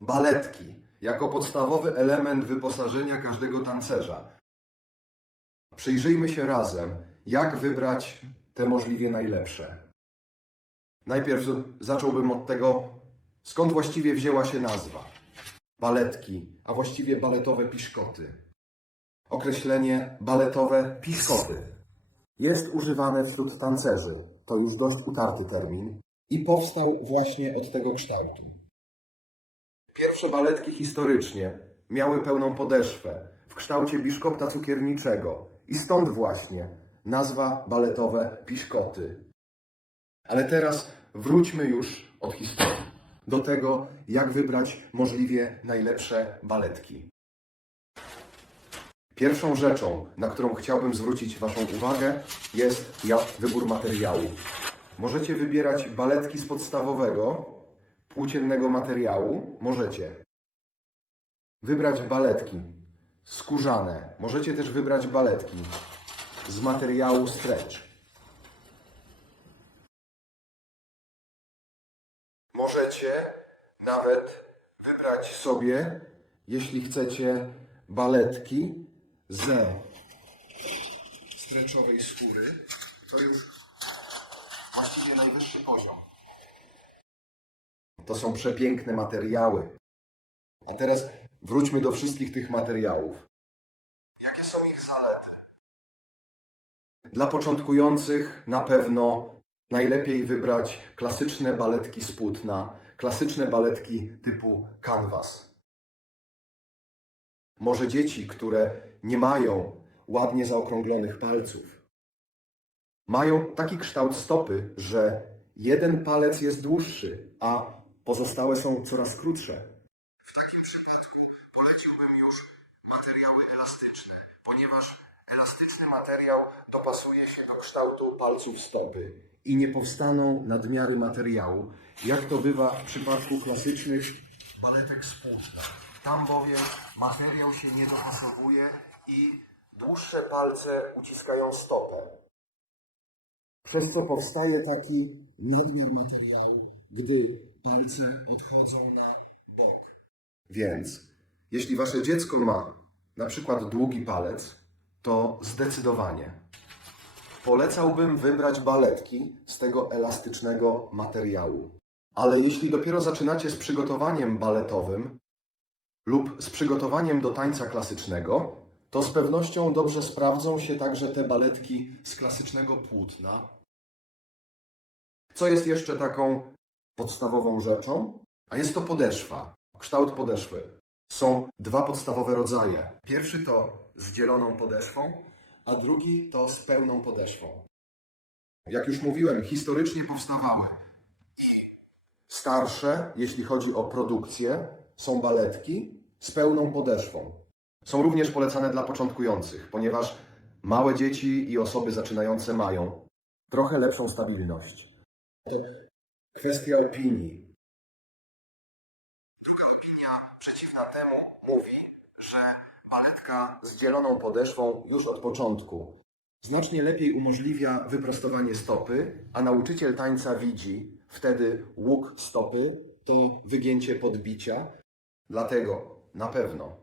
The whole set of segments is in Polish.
Baletki jako podstawowy element wyposażenia każdego tancerza. Przyjrzyjmy się razem, jak wybrać te możliwie najlepsze. Najpierw zacząłbym od tego, skąd właściwie wzięła się nazwa. Baletki, a właściwie baletowe piszkoty. Określenie baletowe piszkoty jest używane wśród tancerzy. To już dość utarty termin i powstał właśnie od tego kształtu. Pierwsze baletki historycznie miały pełną podeszwę w kształcie biszkopta cukierniczego i stąd właśnie nazwa baletowe piszkoty. Ale teraz wróćmy już od historii do tego, jak wybrać możliwie najlepsze baletki. Pierwszą rzeczą, na którą chciałbym zwrócić Waszą uwagę, jest wybór materiału. Możecie wybierać baletki z podstawowego, płóciennego materiału. Możecie wybrać baletki skórzane. Możecie też wybrać baletki z materiału stretch. Możecie nawet wybrać sobie, jeśli chcecie, baletki ze streczowej skóry. To już właściwie najwyższy poziom. To są przepiękne materiały. A teraz wróćmy do wszystkich tych materiałów. Jakie są ich zalety? Dla początkujących na pewno najlepiej wybrać klasyczne baletki z płótna, klasyczne baletki typu canvas. Może dzieci, które nie mają ładnie zaokrąglonych palców, mają taki kształt stopy, że jeden palec jest dłuższy, a pozostałe są coraz krótsze. W takim przypadku poleciłbym już materiały elastyczne, ponieważ elastyczny materiał dopasuje się do kształtu palców stopy i nie powstaną nadmiary materiału, jak to bywa w przypadku klasycznych baletek z płótna. Tam bowiem materiał się nie dopasowuje i dłuższe palce uciskają stopę przez co powstaje taki nadmiar materiału, gdy palce odchodzą na bok. Więc jeśli wasze dziecko ma na przykład długi palec, to zdecydowanie polecałbym wybrać baletki z tego elastycznego materiału. Ale jeśli dopiero zaczynacie z przygotowaniem baletowym lub z przygotowaniem do tańca klasycznego, to z pewnością dobrze sprawdzą się także te baletki z klasycznego płótna. Co jest jeszcze taką podstawową rzeczą? A jest to podeszwa, kształt podeszwy. Są dwa podstawowe rodzaje. Pierwszy to z dzieloną podeszwą, a drugi to z pełną podeszwą. Jak już mówiłem, historycznie powstawały starsze, jeśli chodzi o produkcję, są baletki z pełną podeszwą. Są również polecane dla początkujących, ponieważ małe dzieci i osoby zaczynające mają trochę lepszą stabilność. To kwestia opinii. Druga opinia przeciwna temu mówi, że baletka z dzieloną podeszwą już od początku znacznie lepiej umożliwia wyprostowanie stopy, a nauczyciel tańca widzi wtedy łuk stopy, to wygięcie podbicia. Dlatego na pewno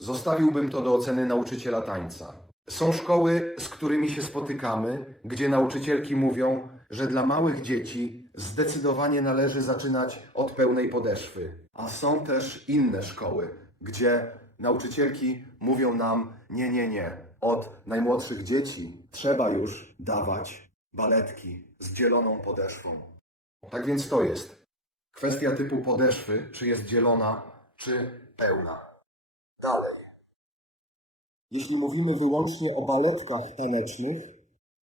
Zostawiłbym to do oceny nauczyciela tańca. Są szkoły, z którymi się spotykamy, gdzie nauczycielki mówią, że dla małych dzieci zdecydowanie należy zaczynać od pełnej podeszwy. A są też inne szkoły, gdzie nauczycielki mówią nam: nie, nie, nie, od najmłodszych dzieci trzeba już dawać baletki z dzieloną podeszwą. Tak więc to jest kwestia typu podeszwy, czy jest dzielona, czy pełna. Dalej. Jeśli mówimy wyłącznie o baletkach tanecznych,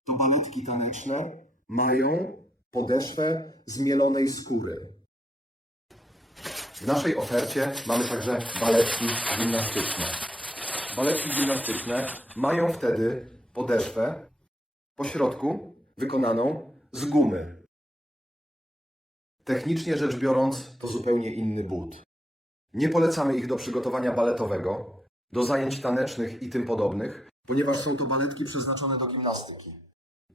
to baletki taneczne mają podeszwę z mielonej skóry. W naszej ofercie mamy także baletki gimnastyczne. Baletki gimnastyczne mają wtedy podeszwę po środku wykonaną z gumy. Technicznie rzecz biorąc, to zupełnie inny but. Nie polecamy ich do przygotowania baletowego, do zajęć tanecznych i tym podobnych, ponieważ są to baletki przeznaczone do gimnastyki.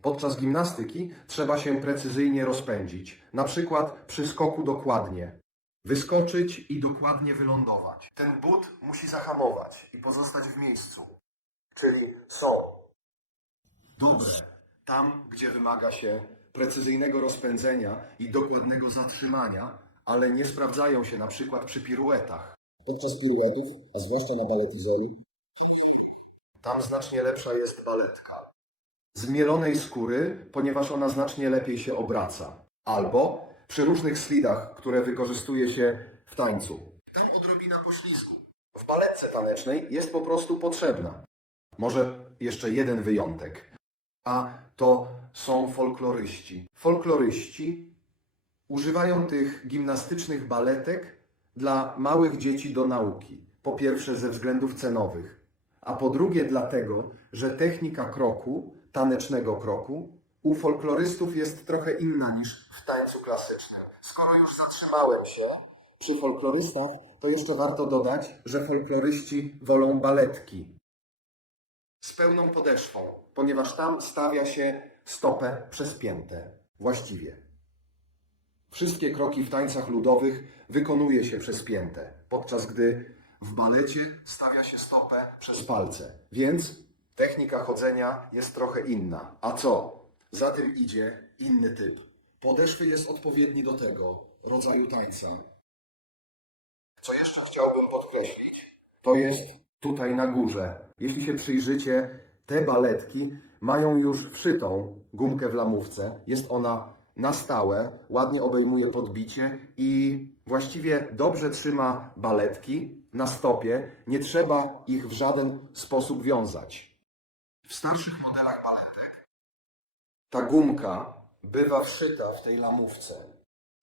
Podczas gimnastyki trzeba się precyzyjnie rozpędzić, na przykład przy skoku dokładnie. wyskoczyć i dokładnie wylądować. Ten but musi zahamować i pozostać w miejscu. Czyli są dobre tam, gdzie wymaga się precyzyjnego rozpędzenia i dokładnego zatrzymania, ale nie sprawdzają się na przykład przy piruetach. Podczas piruetów, a zwłaszcza na baletizolu, Tam znacznie lepsza jest baletka. Z mielonej skóry, ponieważ ona znacznie lepiej się obraca. Albo przy różnych slidach, które wykorzystuje się w tańcu. Tam odrobina poślizgu. W baletce tanecznej jest po prostu potrzebna. Może jeszcze jeden wyjątek. A to są folkloryści. Folkloryści używają tych gimnastycznych baletek dla małych dzieci do nauki. Po pierwsze ze względów cenowych, a po drugie dlatego, że technika kroku, tanecznego kroku, u folklorystów jest trochę inna niż w tańcu klasycznym. Skoro już zatrzymałem się przy folklorystach, to jeszcze warto dodać, że folkloryści wolą baletki z pełną podeszwą, ponieważ tam stawia się stopę przez piętę. Właściwie. Wszystkie kroki w tańcach ludowych wykonuje się przez piętę, podczas gdy w balecie stawia się stopę przez palce. Więc technika chodzenia jest trochę inna. A co? Za tym idzie inny typ. Podeszwy jest odpowiedni do tego rodzaju tańca. Co jeszcze chciałbym podkreślić, to jest tutaj na górze. Jeśli się przyjrzycie, te baletki mają już wszytą gumkę w lamówce. Jest ona na stałe, ładnie obejmuje podbicie i właściwie dobrze trzyma baletki na stopie. Nie trzeba ich w żaden sposób wiązać. W starszych modelach baletek ta gumka bywa wszyta w tej lamówce.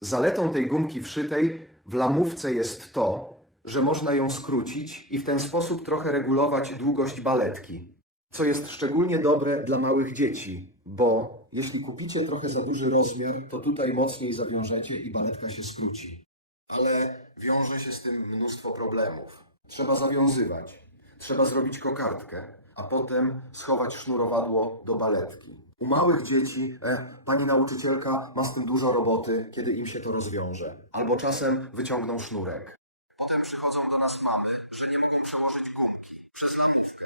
Zaletą tej gumki wszytej w lamówce jest to, że można ją skrócić i w ten sposób trochę regulować długość baletki. Co jest szczególnie dobre dla małych dzieci, bo jeśli kupicie trochę za duży rozmiar, to tutaj mocniej zawiążecie i baletka się skróci. Ale wiąże się z tym mnóstwo problemów. Trzeba zawiązywać, trzeba zrobić kokardkę, a potem schować sznurowadło do baletki. U małych dzieci e, pani nauczycielka ma z tym dużo roboty, kiedy im się to rozwiąże. Albo czasem wyciągną sznurek. Potem przychodzą do nas mamy, że nie mogą przełożyć gumki przez lamówkę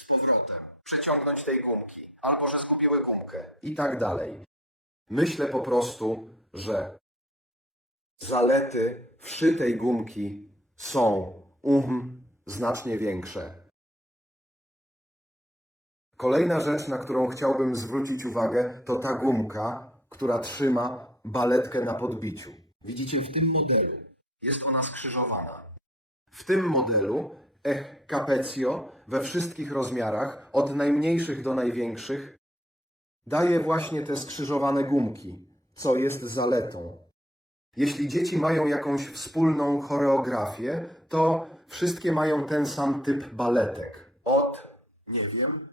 z powrotem, przyciągnąć tej gumki, albo że zgubiły gumkę i tak dalej. Myślę po prostu, że zalety wszytej gumki są um, znacznie większe. Kolejna rzecz, na którą chciałbym zwrócić uwagę, to ta gumka, która trzyma baletkę na podbiciu. Widzicie w tym modelu. Jest ona skrzyżowana. W tym modelu Ech Capezio we wszystkich rozmiarach, od najmniejszych do największych, daje właśnie te skrzyżowane gumki, co jest zaletą. Jeśli dzieci mają jakąś wspólną choreografię, to wszystkie mają ten sam typ baletek. Od, nie wiem,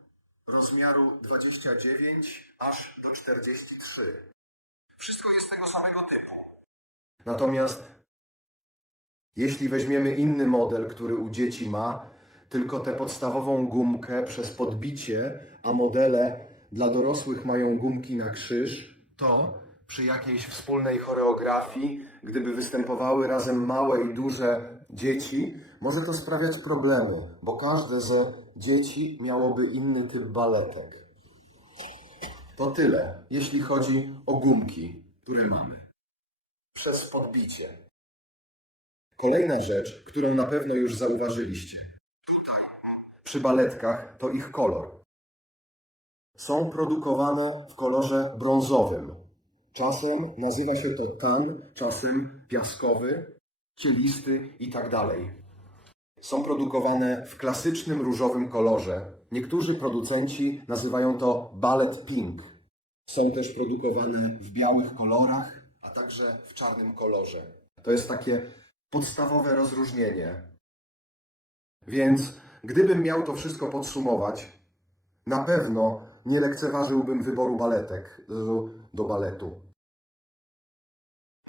rozmiaru 29 aż do 43. Wszystko jest tego samego typu. Natomiast jeśli weźmiemy inny model, który u dzieci ma, tylko tę podstawową gumkę przez podbicie, a modele dla dorosłych mają gumki na krzyż, to przy jakiejś wspólnej choreografii, gdyby występowały razem małe i duże dzieci, może to sprawiać problemy, bo każde ze dzieci miałoby inny typ baletek. To tyle, jeśli chodzi o gumki, które mamy. Przez podbicie. Kolejna rzecz, którą na pewno już zauważyliście. Tutaj, przy baletkach, to ich kolor. Są produkowane w kolorze brązowym. Czasem nazywa się to tan, czasem piaskowy, cielisty i tak dalej. Są produkowane w klasycznym różowym kolorze. Niektórzy producenci nazywają to ballet pink. Są też produkowane w białych kolorach, a także w czarnym kolorze. To jest takie podstawowe rozróżnienie. Więc gdybym miał to wszystko podsumować, na pewno nie lekceważyłbym wyboru baletek do, do baletu.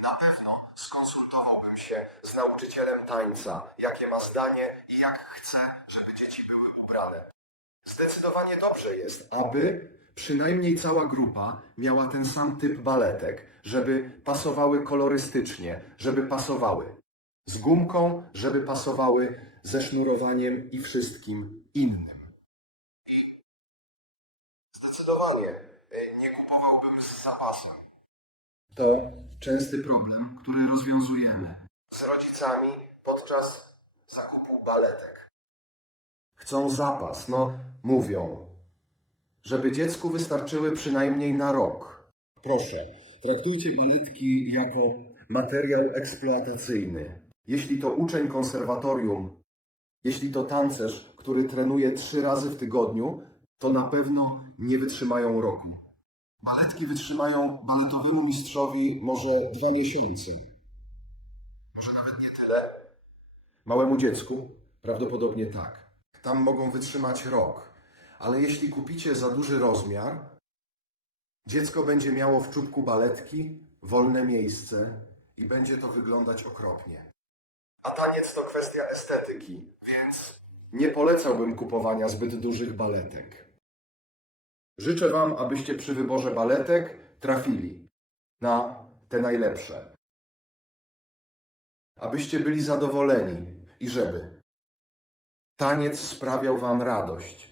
Na pewno skonsultowałbym się z nauczycielem tańca, jakie ma zdanie i jak chce, żeby dzieci były ubrane. Zdecydowanie dobrze jest, aby przynajmniej cała grupa miała ten sam typ baletek, żeby pasowały kolorystycznie, żeby pasowały. z gumką, żeby pasowały ze sznurowaniem i wszystkim innym. Zdecydowanie e, nie kupowałbym z zapasem. To częsty problem, który rozwiązujemy z rodzicami podczas zakupu baletek. Chcą zapas, no mówią, żeby dziecku wystarczyły przynajmniej na rok. Proszę, traktujcie baletki jako materiał eksploatacyjny. Jeśli to uczeń konserwatorium, jeśli to tancerz, który trenuje trzy razy w tygodniu, to na pewno nie wytrzymają roku. Baletki wytrzymają baletowemu mistrzowi może dwa miesiące. Może nawet nie tyle. Małemu dziecku prawdopodobnie tak. Tam mogą wytrzymać rok. Ale jeśli kupicie za duży rozmiar, dziecko będzie miało w czubku baletki wolne miejsce i będzie to wyglądać okropnie. A taniec to kwestia estetyki, więc nie polecałbym kupowania zbyt dużych baletek. Życzę Wam, abyście przy wyborze baletek trafili na te najlepsze. Abyście byli zadowoleni i żeby taniec sprawiał Wam radość.